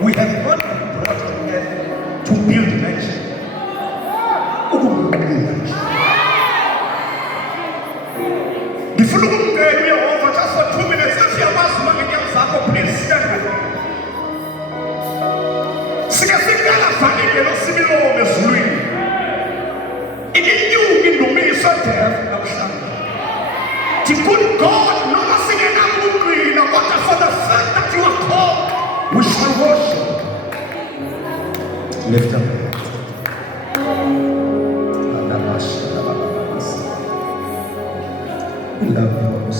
We have not been brought on earth to build mansion. Before we are over just for 2 minutes, if you have asked money else, please stand with me. Significant family que não se mirou nesse ruim. E que you in the midst of death, no stand. To good God, no one singing a movie, no matter for the fact that you are called, we shall worship. Lift up. We love you, Lord.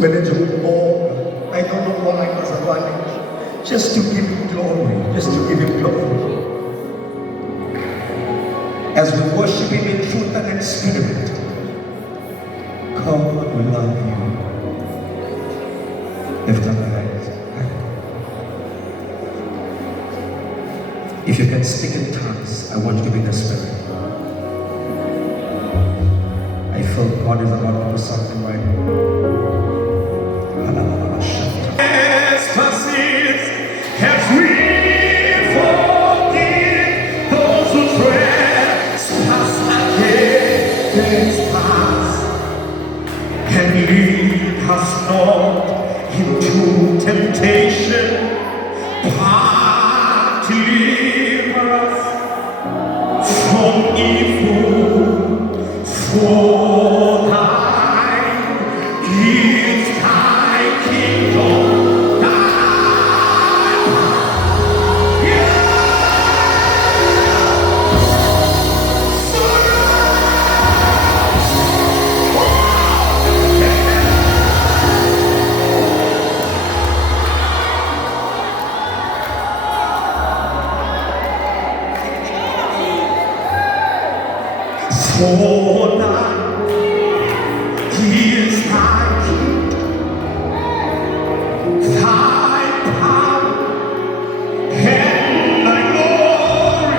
When it's all, I don't know why I was running. Just to give him glory. Just to give him glory. As we worship him in truth and in spirit. God, we love you. Lift up your hands. If you can speak in tongues, I want you to be in the spirit. I feel God is about to do something right now. As we forgive those who trespass against us, and lead us not into temptation, but deliver us from evil. For thine is thy kingdom, thy power, for thine is thy kingdom, thy power, and thy glory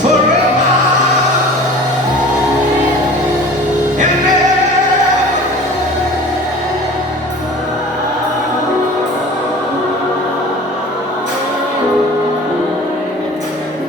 forever and ever.